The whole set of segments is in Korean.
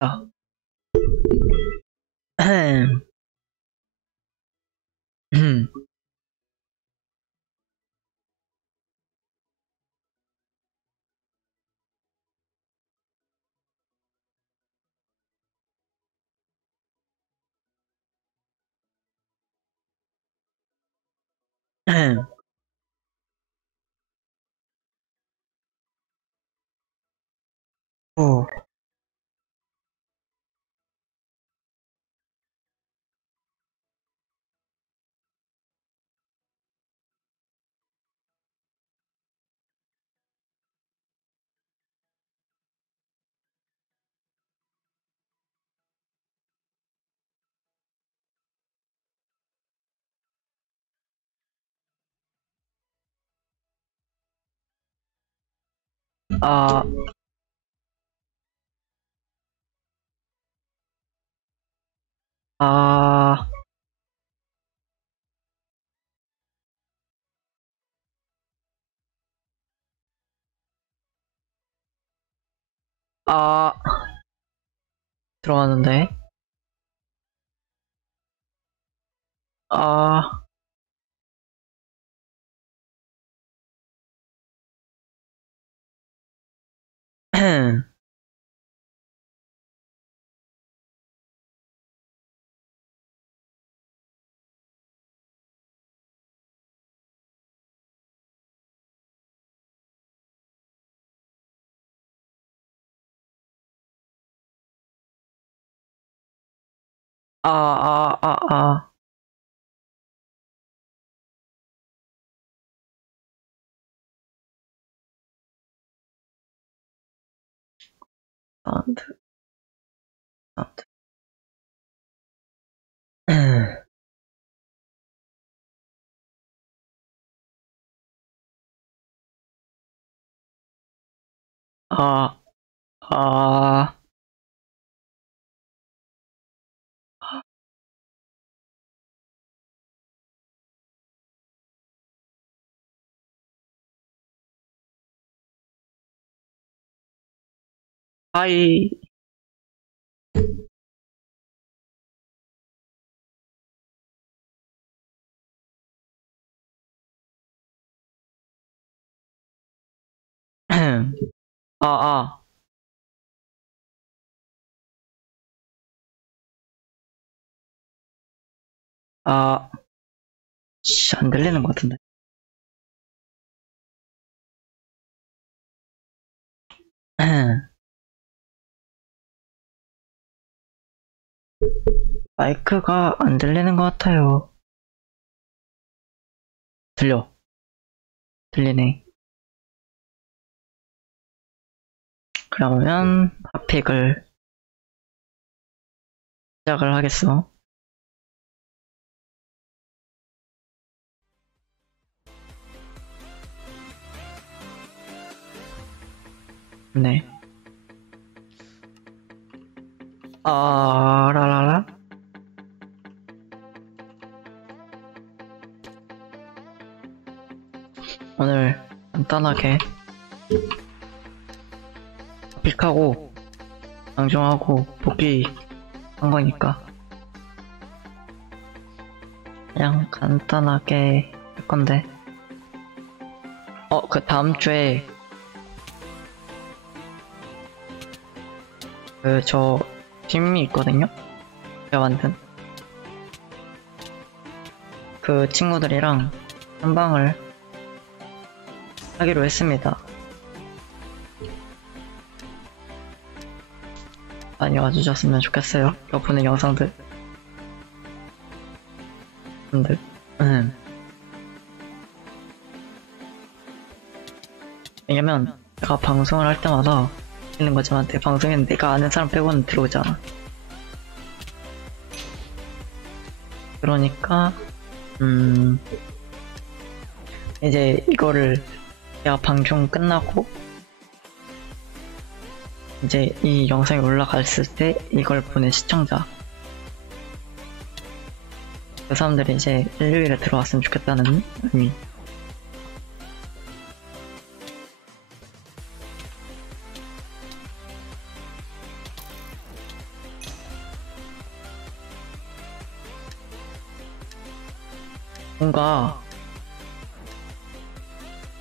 아, 오, 아, 아, 아, 들어왔는데, 아, 아, 사운드, 사운드. 아, 아, 하이, 아, 씨, 안 들리는 것 같은데. 마이크가 안 들리는 것 같아요. 들려, 들리네. 그러면, 핫픽을 시작을 하겠어. 네. 라라라. 오늘 간단하게 픽하고 방종하고 복귀 한 거니까 그냥 간단하게 할 건데 그 다음 주에 저 팀이 있거든요. 제가 만든 그 친구들이랑 한방을 하기로 했습니다. 많이 와주셨으면 좋겠어요. 제가 보는 영상들 분들 왜냐면 제가 방송을 할 때마다 있는 거지만 내 방송에는 내가 아는 사람 빼고는 들어오지 않아. 그러니까 이제 이거를 내가 방송 끝나고 이제 이 영상이 올라갔을 때 이걸 보는 시청자 그 사람들이 이제 일요일에 들어왔으면 좋겠다는 의미. 뭔가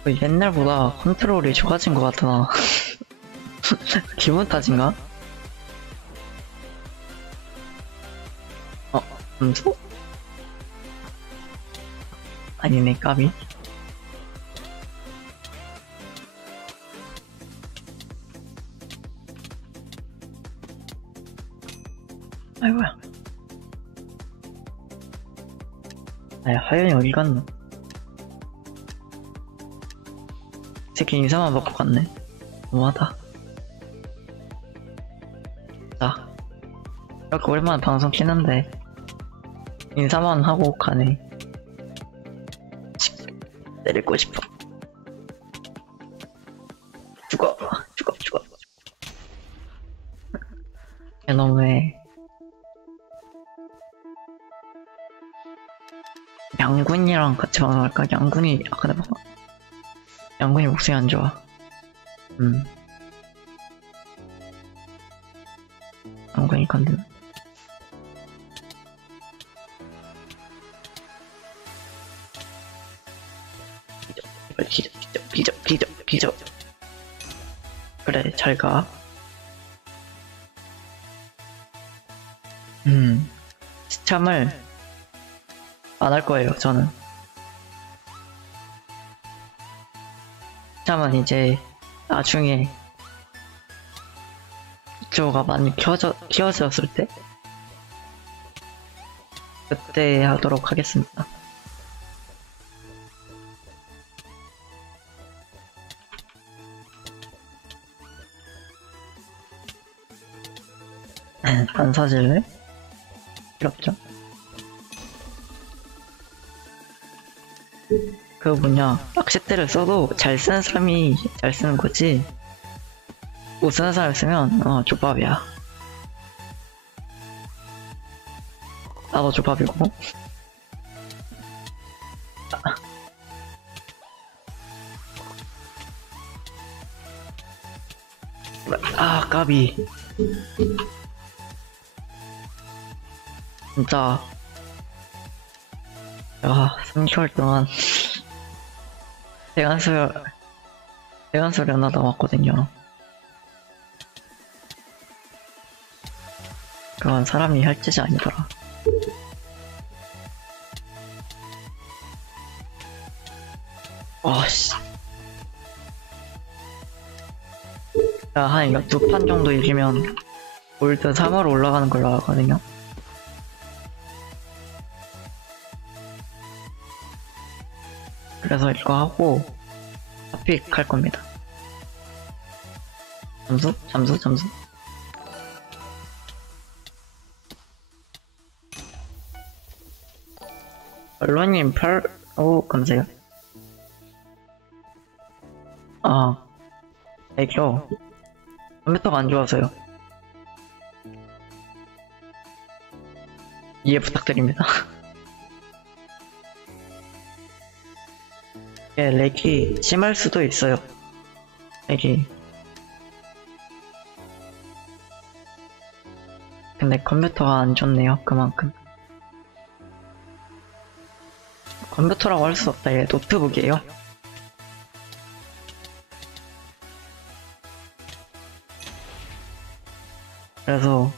옛날보다 컨트롤이 좋아진 것 같아 나. 기분 탓인가? 점수? 아니네 까비. 아이고야. 아이 하연이 어디 갔노? 새끼 인사만 받고 갔네. 너무하다. 자, 이렇게 오랜만에 방송 키는데 인사만 하고 가네. 때리고 싶어. 죽어. 야, 너무해. 양군이랑 같이 방송할까? 양군이 아까 내가 양군이 목소리 안 좋아. 양군이 컨텐. 기적. 그래, 잘 가. 시참을 안 할 거예요, 저는. 시참은 이제 나중에 기초가 많이 키워졌을 때 그때 하도록 하겠습니다. 안 사질래? 필요 없죠. 그 뭐냐, 낚싯대를 써도 잘 쓰는 사람이 잘 쓰는 거지, 못 쓰는 사람이 쓰면 족밥이야. 나도 족밥이고. 아 까비. 진짜 3개월 동안 대관술 하나 남았거든요. 그건 사람이 할 짓이 아니더라. 와씨. 한 2판 정도 이기면 골드 3으로 올라가는 걸로 알거든요. 그래서 이거 하고 탑픽 할 겁니다. 잠수. 언론님 감사해요. 애기요. 컴퓨터가 안 좋아서요. 이해 부탁드립니다. 예, 렉이 심할 수도 있어요. 렉이. 근데 컴퓨터가 안 좋네요. 그만큼. 컴퓨터라고 할 수 없다. 얘 노트북이에요. 그래서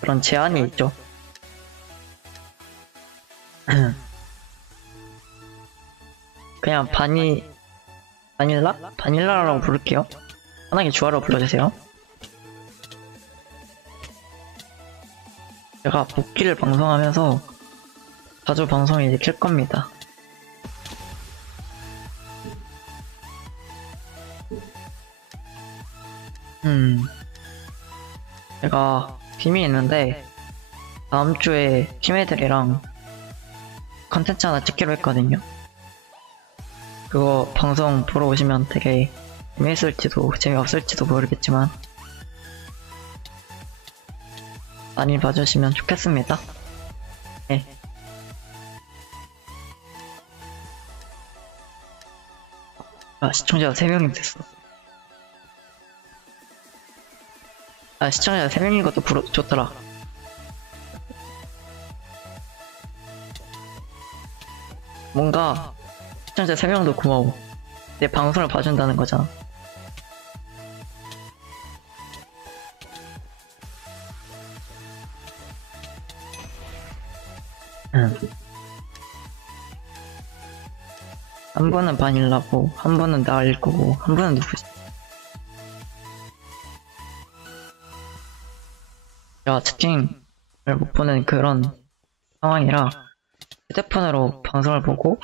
그런 제한이 있죠. 그냥 바닐라라고 부를게요. 편하게 주아로 불러주세요. 제가 복귀를 방송하면서 자주 방송을 이제 킬 겁니다. 제가 빔이 있는데 다음 주에 팀애들이랑 컨텐츠 하나 찍기로 했거든요. 그거 방송 보러 오시면 되게 재미있을지도 재미없을지도 모르겠지만 많이 봐주시면 좋겠습니다. 네. 시청자가 3명이 됐어. 시청자가 3명인 것도 좋더라. 뭔가 시청자 3명도 고마워. 내 방송을 봐준다는 거잖아. 한 분은 바닐라고, 한 분은 나일 거고, 한 분은 누구지? 야, 채팅을 못 보는 그런 상황이라 휴대폰으로 방송을 보고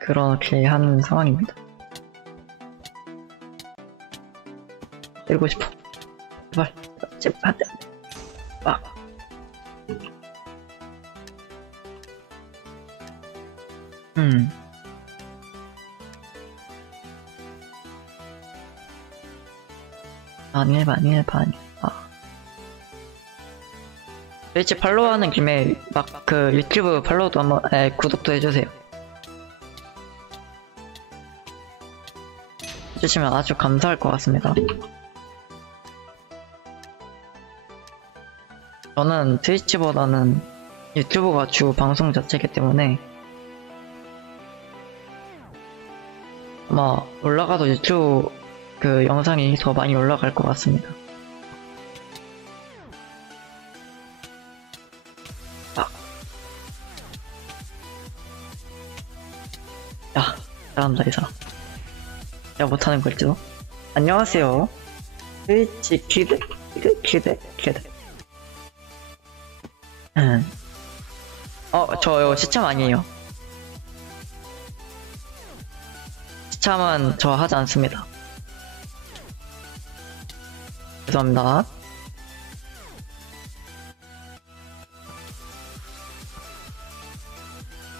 그렇게 하는 상황입니다. 때리고 싶어. 제발, 제발, 안 돼, 안 돼. 막. 반일. 일찍 팔로우하는 김에 막 그 유튜브 팔로우도 한번, 구독도 해주세요. 해주시면 아주 감사할 것 같습니다. 저는 트위치보다는 유튜브가 주 방송 자체이기 때문에 아마 올라가도 유튜브 그 영상이 더 많이 올라갈 것 같습니다. 야, 잘한다 이 사람. 야, 못하는 걸지도. 안녕하세요. 트위치 키드. 저요 시참 아니에요. 시참은 저 하지 않습니다. 죄송합니다.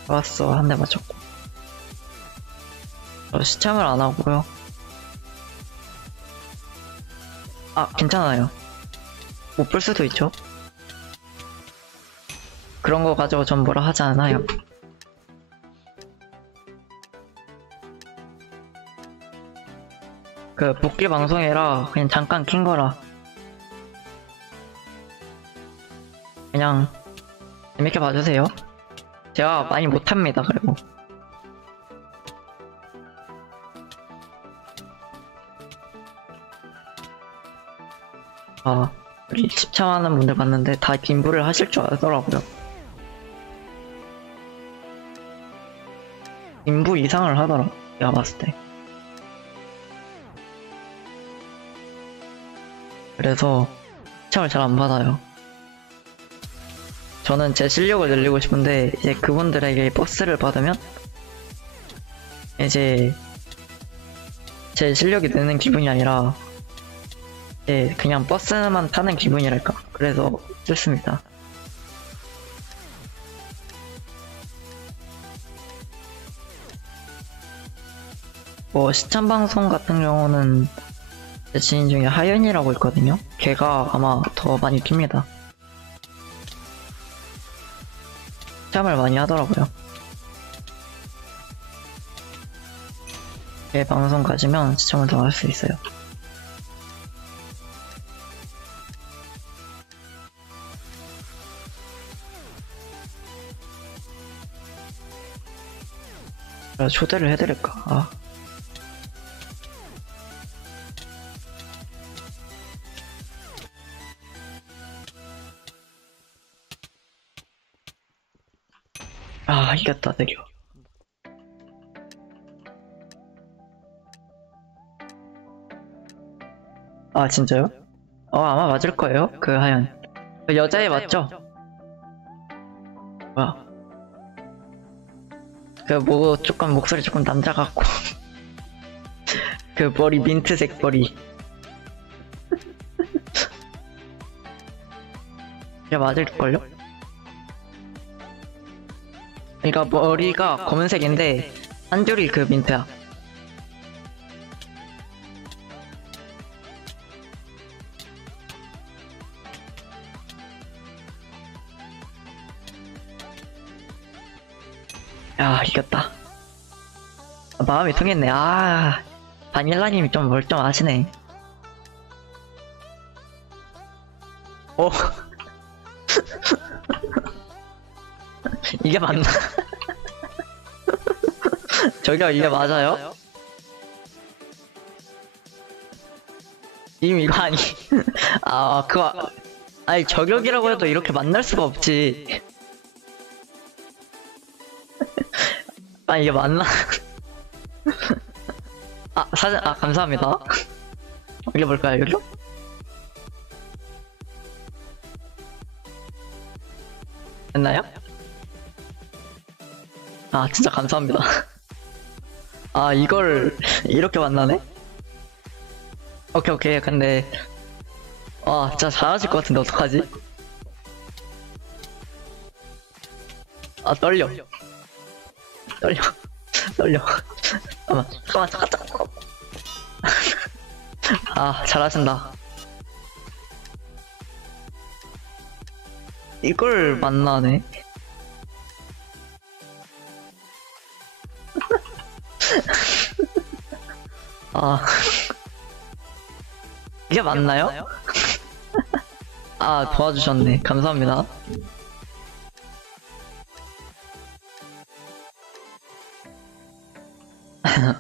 좋았어, 한 대 맞췄고. 저 시참을 안 하고요. 아, 괜찮아요. 못 볼 수도 있죠. 그런 거 가지고 전 뭐라 하지 않아요. 그 복귀 방송이라 그냥 잠깐 킨 거라 그냥 재밌게 봐주세요. 제가 많이 못합니다. 그리고 우리 시청하는 분들 봤는데 다 김부를 하실 줄 알더라고요. 김부 이상을 하더라, 내가 봤을 때. 그래서 시청을 잘 안 받아요. 저는 제 실력을 늘리고 싶은데 이제 그분들에게 버스를 받으면 이제 제 실력이 느는 기분이 아니라 이제 그냥 버스만 타는 기분이랄까. 그래서 좋습니다. 뭐 시참 방송 같은 경우는 제 지인 중에 하연이라고 있거든요. 걔가 아마 더 많이 깁니다. 시참을 많이 하더라고요. 걔 방송 가시면 시청을 더 할 수 있어요. 그래서 초대를 해드릴까? 이겼다, 내려. 진짜요? 아마 맞을 거예요, 그 하연. 그 여자애 맞죠? 뭐야? 조금 목소리 조금 남자 같고. 그 머리 민트색 머리. 걔 맞을걸요? 그러니까 머리가 검은색인데 한 줄이 그 민트야. 야, 이겼다. 마음이 통했네. 바닐라님이 좀 멀쩡하시네. 이게 맞나? 저기요, 이게 맞아요? 님 이거 아니. 아, 그거. 아니, 저격이라고 해도 이렇게 만날 수가 없지. 아, 이게 맞나? 아, 사진, 아, 감사합니다. 이게 뭘까요, 여기요? 됐나요? 아, 진짜 감사합니다. 아, 이걸, 이렇게 만나네? 오케이, 오케이. 근데, 와, 진짜 잘하실 것 같은데, 어떡하지? 아, 떨려. 떨려. 떨려. 잠깐만. 아, 잘하신다. 이걸 만나네. 아, 이게 맞나요? 아, 도와주셨네. 감사합니다.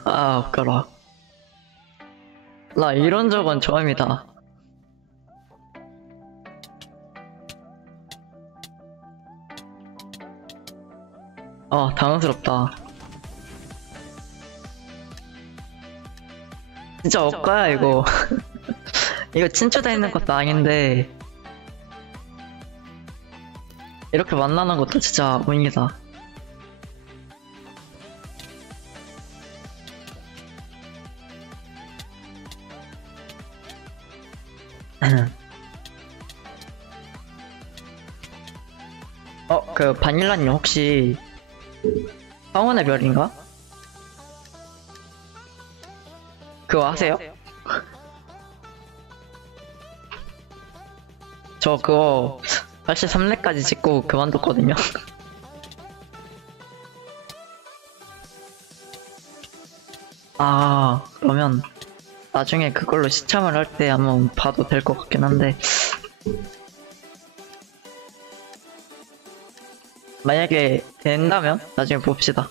아, 웃겨라. 나 이런 적은 처음이다. 아, 당황스럽다. 진짜 억까야, 이거. 이거 친추돼 있는 것도 아닌데, 이렇게 만나는 것도 진짜 운이다. 그, 바닐라님 혹시, 황혼의 별인가? 그거 아세요? 저 그거 83렙까지 찍고 그만뒀거든요. 아, 그러면 나중에 그걸로 시참을 할 때 한번 봐도 될 것 같긴 한데, 만약에 된다면 나중에 봅시다.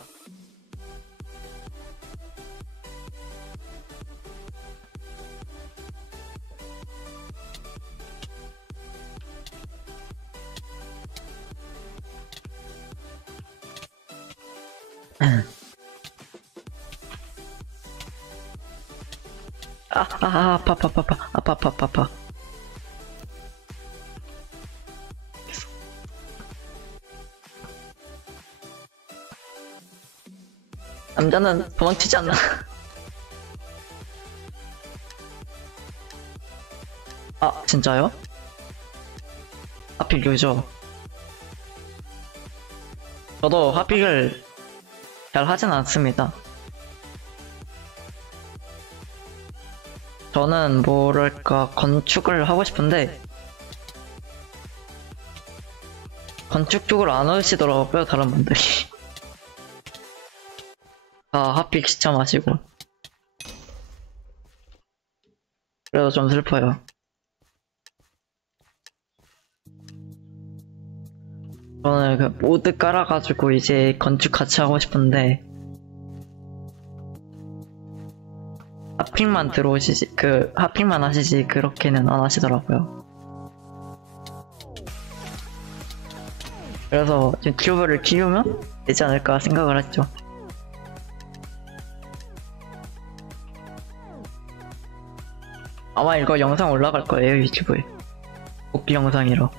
아파. 남자는 도망치지 않나? 아, 진짜요? 하필 요죠. 저도 하필을 잘 하진 않습니다. 저는 뭐랄까 건축을 하고 싶은데 건축 쪽으로 안 오시더라고요, 다른 분들이. 다 하필 시참하시고. 그래서 좀 슬퍼요. 저는 그 모드 깔아가지고 이제 건축 같이 하고 싶은데 하핑만 들어오시지, 하핑만 하시지 그렇게는 안 하시더라고요. 그래서 유튜브를 키우면 되지 않을까 생각을 했죠. 아마 이거 영상 올라갈 거예요, 유튜브에. 복귀 영상이라.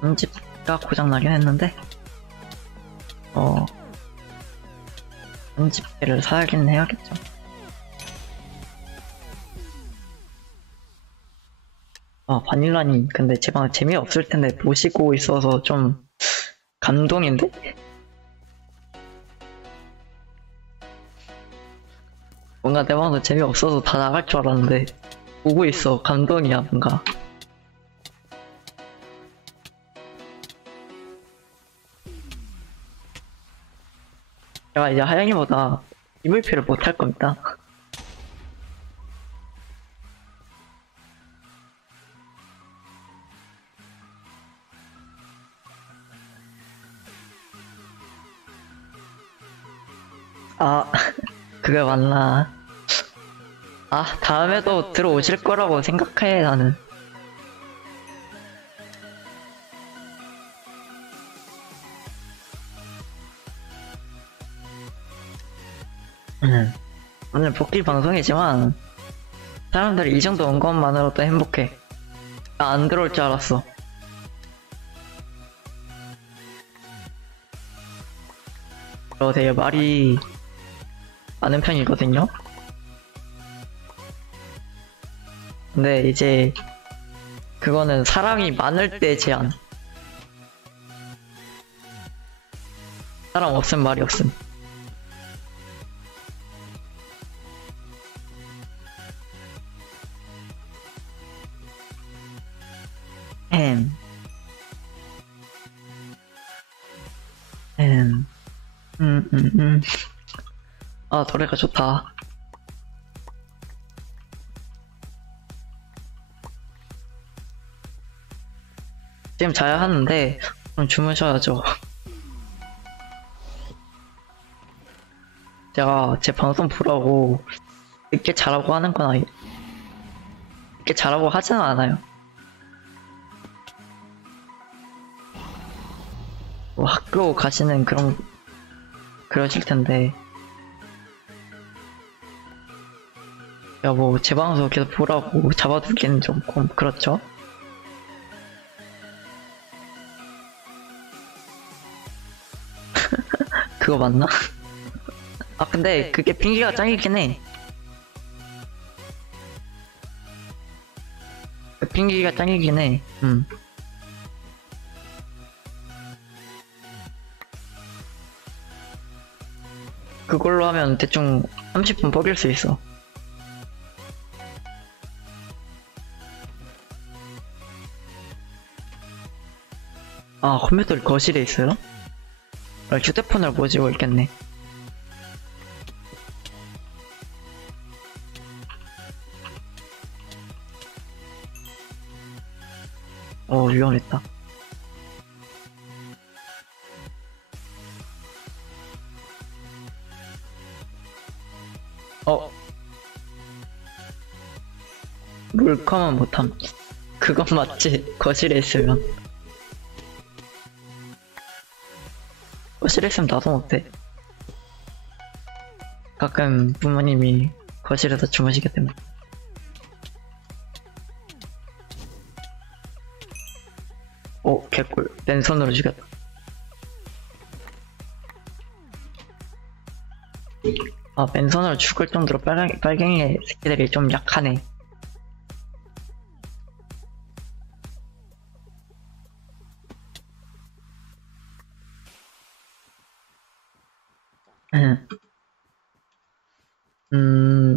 편집가 고장나긴 했는데 편집기를 사야긴 해야겠죠. 바닐라님 근데 제가 재미없을 텐데 보시고 있어서 좀 감동인데? 뭔가 내 방송 재미없어서 다 나갈 줄 알았는데 보고 있어. 감동이야 뭔가. 제가 이제 하영이보다 EVP를 못할 겁니다. 아, 그게 맞나. 아, 다음에도 들어오실 거라고 생각해, 나는. 오늘 복귀 방송이지만, 사람들이 이 정도 온 것만으로도 행복해. 나 안 들어올 줄 알았어. 저 되게 말이 많은 편이거든요? 근데 이제, 그거는 사람이 많을 때 제한. 사람 없음 말이 없음. 햄. 햄. 음, 음, 음. 아, 노래가 좋다. 지금 자야 하는데, 좀 주무셔야죠. 제가 제 방송 보라고 늦게 자라고 하는 건 아니, 늦게 자라고 하지는 않아요. 뭐 학교 가시는 그러실 텐데. 야, 뭐, 제 방송 계속 보라고 잡아두기는 좀 그렇죠? 그거 맞나? 아, 근데 그게 핑계가 짱이긴 해. 그 핑계가 짱이긴 해. 그걸로 하면 대충 30분 버길 수 있어. 아, 컴퓨터를 거실에 있어요? 휴대폰을 모시고 있겠네. 위험했다. 물컴은 못함. 그건 맞지. 거실에 있으면. 거실에 있으면 나도 못해. 가끔 부모님이 거실에서 주무시기 때문에. 개꿀. 맨손으로 죽였다. 아, 맨손으로 죽을 정도로 빨갱이 새끼들이 좀 약하네.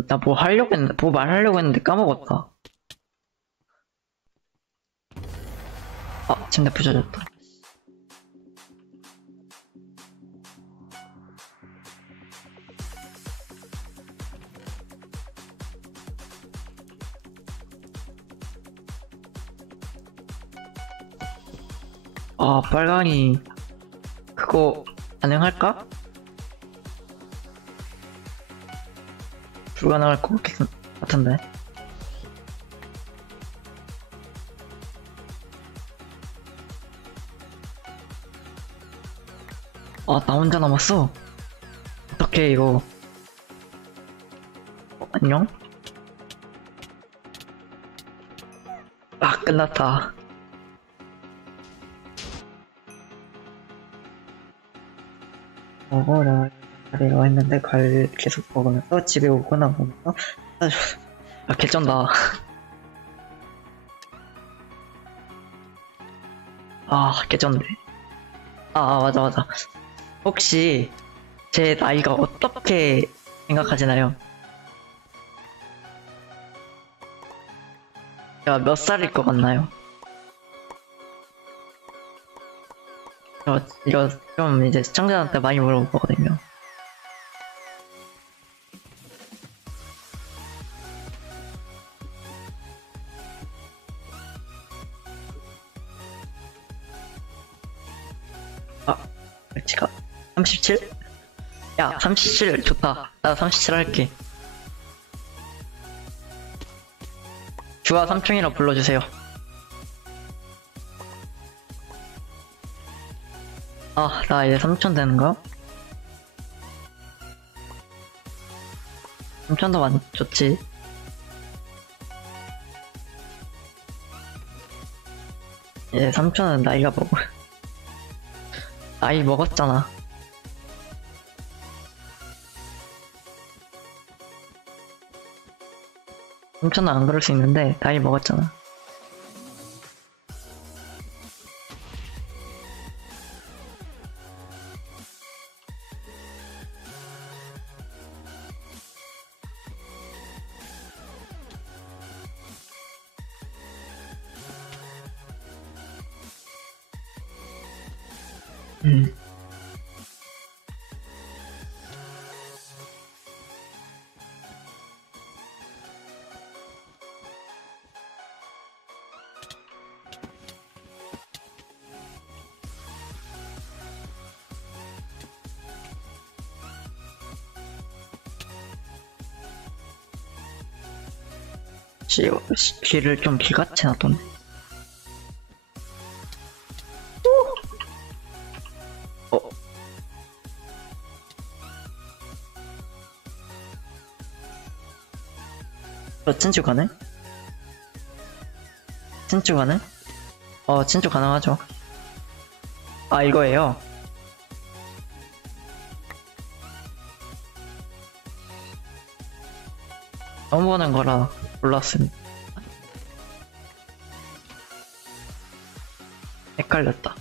나 뭐 하려고 했는데, 뭐 말하려고 했는데 까먹었다. 아, 침대 부셔졌다. 아, 빨강이, 그거, 가능할까? 불가능할 것 같은데. 아, 나 혼자 남았어. 어떡해, 이거. 안녕? 아, 끝났다. 먹어라. 내가 했는데 과일 계속 먹으면서 집에 오거나 보면서 개쩐다. 아, 개쩐네. 맞아. 혹시 제 나이가 어떻게 생각하시나요? 제가 몇 살일 것 같나요? 이거 좀 이제 시청자한테 많이 물어보거든요. 아, 지가 37? 야, 37 좋다. 나 37 할게. 주화 삼총이라 불러주세요. 아, 나 이제 3천 되는 거야? 3천도 많이 좋지. 이제 3천은 나이가 먹어. 나이 먹었잖아. 3천은 안 그럴 수 있는데, 나이 먹었잖아. 음. 귀를 좀 기같이 놔뒀네. 어? 진주 가능? 진주 가능? 진주 가능하죠. 아, 이거예요. 처음 보는 거라 몰랐습니다. 헷갈렸다.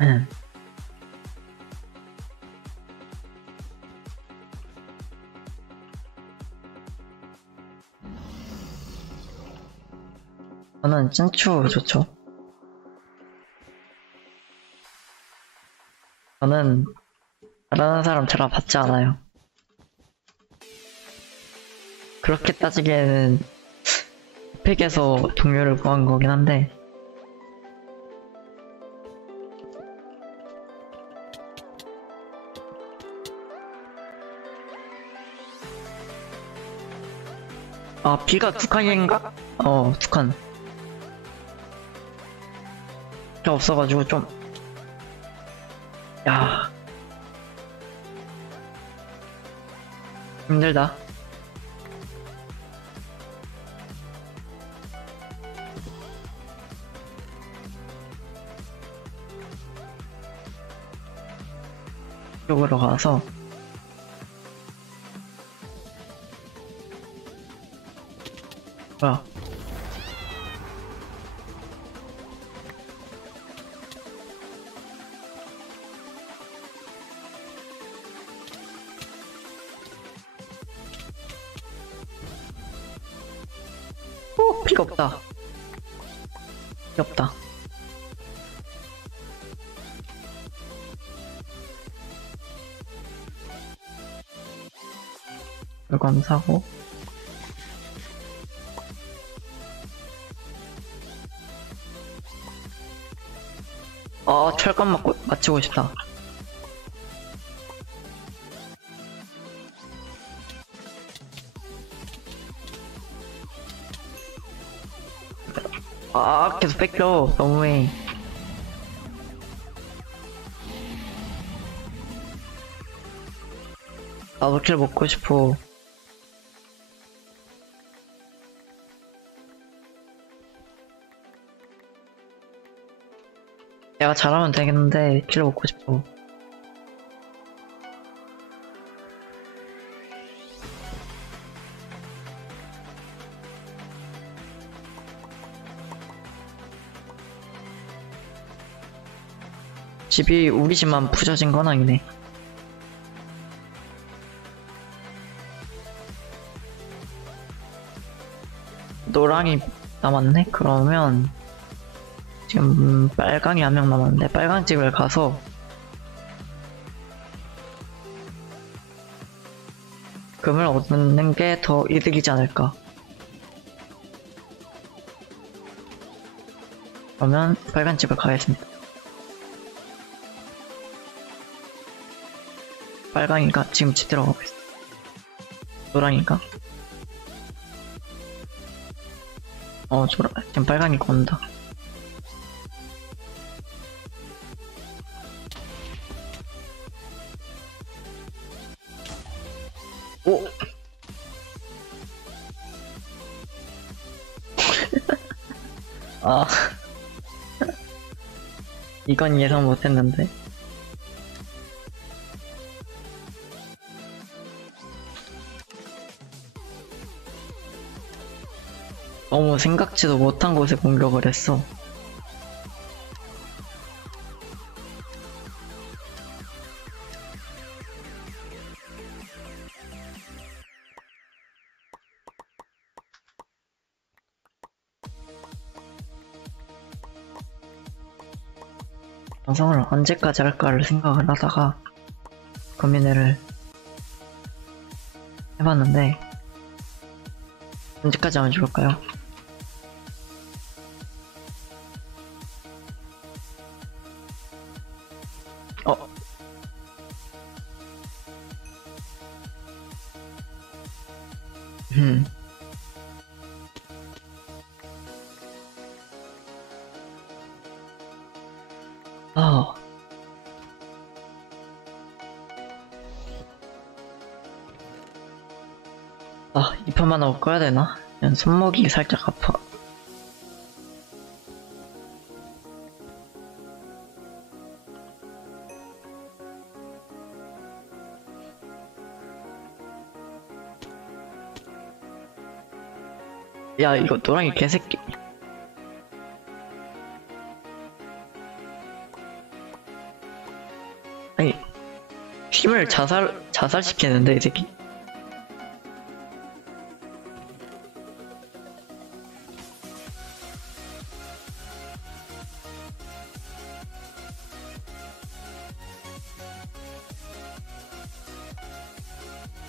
응. 저는 찐추 좋죠. 저는 다른 사람 잘 받지 않아요. 그렇게 따지기에는 팩에서 동료를 구한 거긴 한데, 아, B가 두 칸인가? 두 칸. 게 없어가지고 좀, 야, 힘들다. 이쪽으로 가서, 뭐야. 피가 없다. 피 없다. 물건 사고. 철권 맞추고 싶다. 계속 뺏겨. 너무해. 나도 킬 먹고 싶어. 내가 잘하면 되겠는데 킬 먹고 싶어. 집이 우리 집만 부서진 건 아니네. 노랑이 남았네? 그러면 지금 빨강이 한 명 남았는데 빨강 집을 가서 금을 얻는 게 더 이득이지 않을까. 그러면 빨간 집을 가겠습니다. 빨강이가 지금 집 들어가고 있어. 노랑이가? 지금 빨강이가 온다. 오! 아. 이건 예상 못했는데. 너무 생각지도 못한 곳에 공격을 했어. 방송을 언제까지 할까를 생각을 하다가 고민을 해봤는데 언제까지 하면 좋을까요? 음. 아. 이 판만 하고 꺼야 되나? 그냥 손목이 살짝 아파. 야, 이거 노랑이 개새끼. 아니, 힘을 자살시키는데, 이 새끼.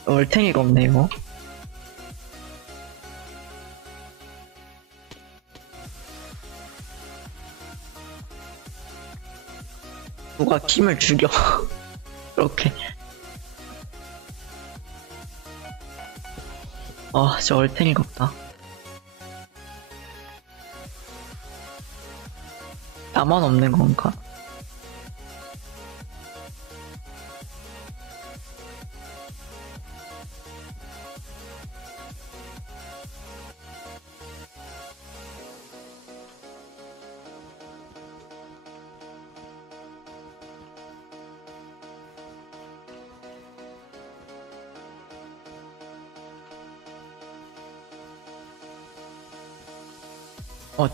얼탱이가 없네, 이거. 누가 킴을 죽여. 이렇게. 진짜 얼탱이가 없다. 나만 없는 건가?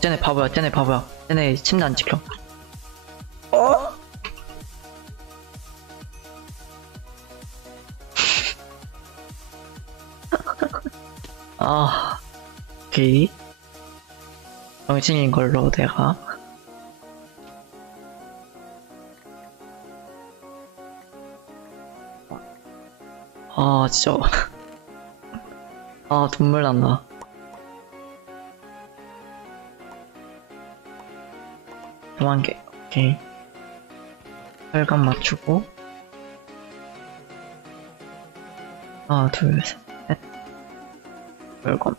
쟤네 바보야, 쟤네 바보야. 쟤네 침대 안 지켜. 오케이. 정신인 걸로 내가. 진짜. 눈물 난다. 그만 개. 오케이. 혈관 맞추고. 하나, 둘, 셋, 넷. 혈관.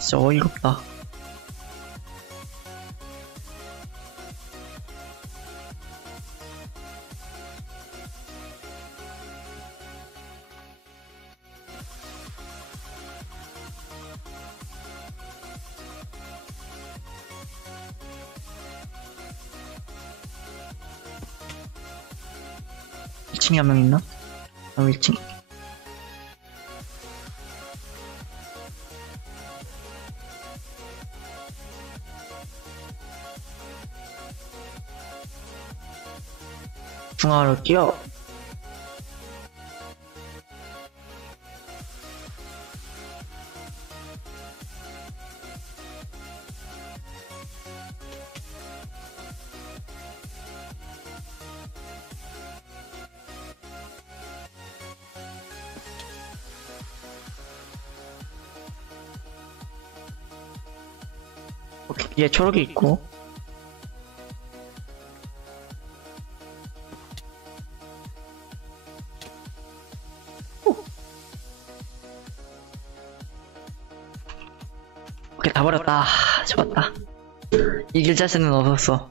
진짜 어이가 없다. 이 1층에 한 명 있나? 1층. 중앙으로 뛰어. 얘 초록이 있고. 오케이, 다 버렸다. 좋았다. 이길 자신은 없었어.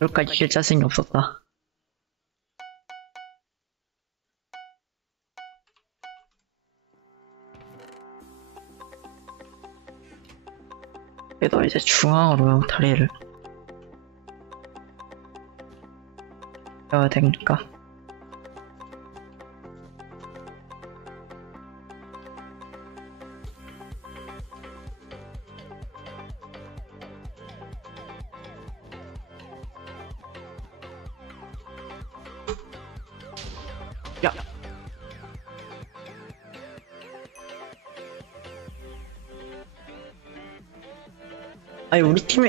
여기까지 이길 자신이 없었다. 그래도 이제 중앙으로 다리를 해야 되니까. 야! 아니, 우리 팀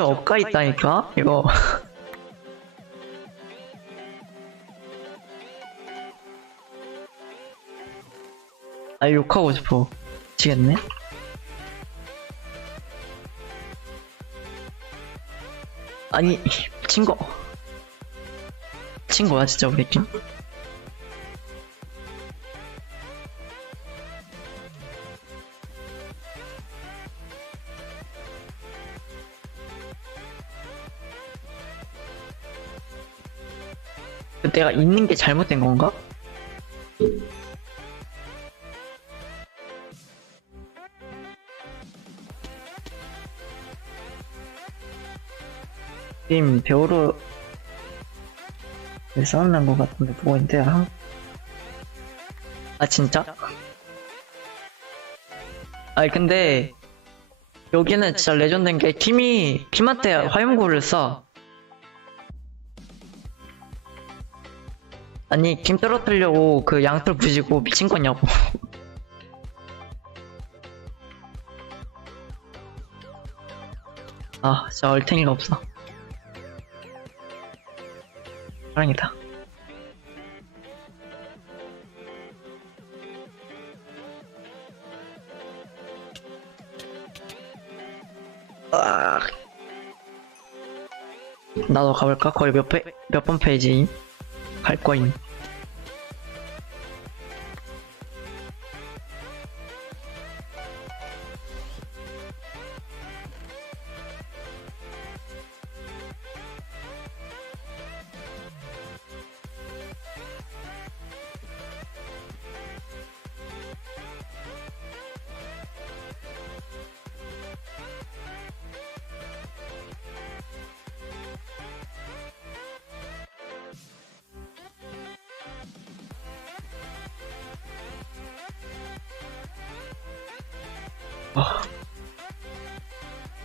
업가 있다니까? 이거. 아, 욕하고 싶어. 미치겠네? 아니, 친거야, 진짜, 우리 팀? 내가 있는 게 잘못된 건가? 게임 배우러 싸우는 것 같은데 보고 있는데 아 진짜? 아니 근데 여기는 진짜 레전드인 게 팀한테 화염구를 쏴. 아니 팀 떨어뜨리려고 그 양털 부시고 미친 거냐고. 아 진짜 얼탱이가 없어. 사랑이다. 나도 가볼까? 거의 몇 번 페이지 갈 거임.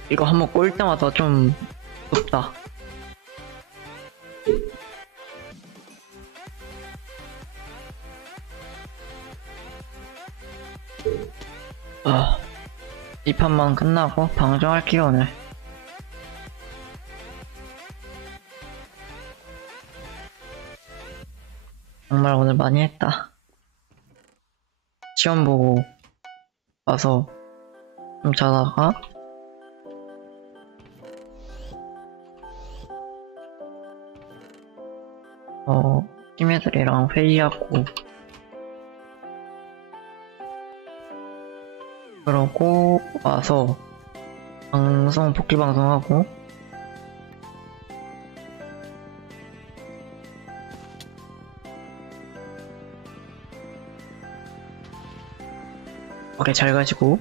이거 한번 꼴 때마다 좀 높다. 이 판만 끝나고 방송할게요 오늘. 정말 오늘 많이 했다. 시험 보고 와서 좀 자다가 팀 애들이랑 회의하고 그러고 와서 복귀 방송하고 오케이 잘 가시고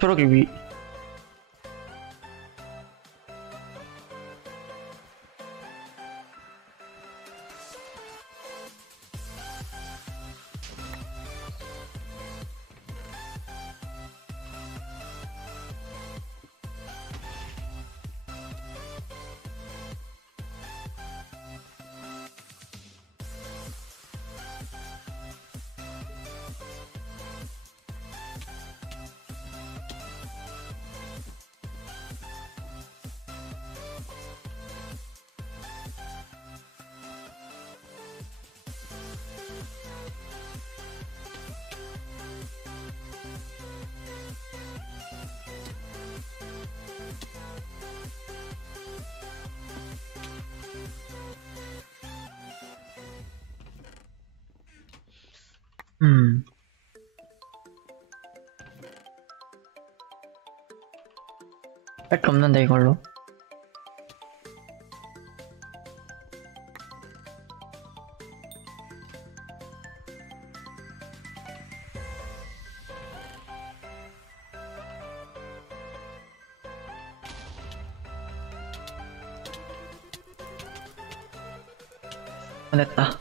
초록이 위 음. 할 게 없는데, 이걸로. 됐다.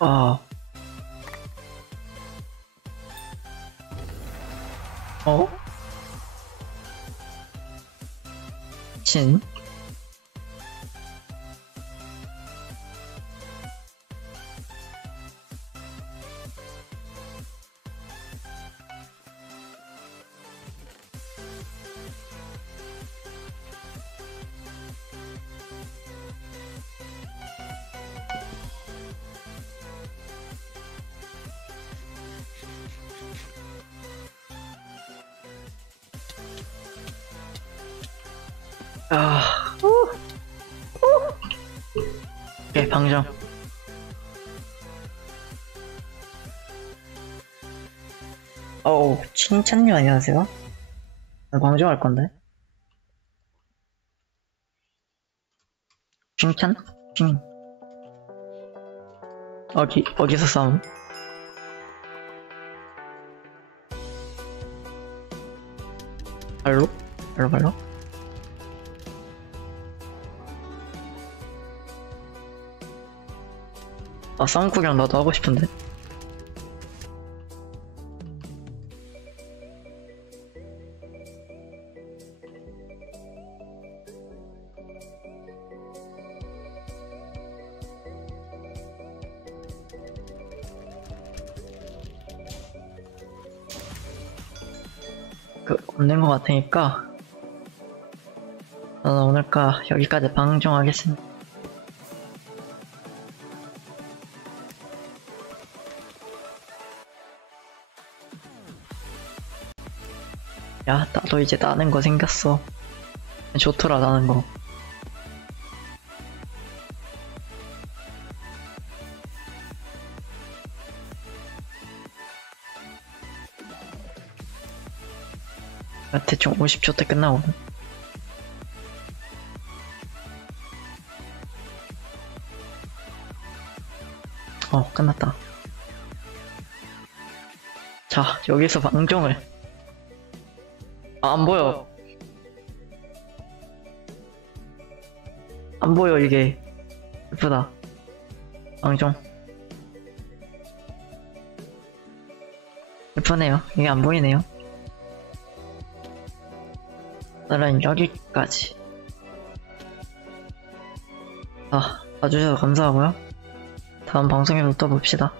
아. 어? 진? 아. 오케이, 방정. 어우, 칭찬님 안녕하세요. 나 방정할 건데. 칭찬? 칭. 어디서 싸움? 발로? 발로? 아, 싸움 구경 나도 하고 싶은데. 없는 것 같으니까 저는 오늘까 여기까지 방송하겠습니다. 야, 나도 이제 나는 거 생겼어. 좋더라, 나는 거. 대충 50초 때 끝나거든. 끝났다. 자, 여기서 방종을. 안 보여. 안 보여, 이게. 예쁘다. 방종. 예쁘네요. 이게 안 보이네요. 오늘은 여기까지. 봐주셔서 감사하고요. 다음 방송에서 또 봅시다.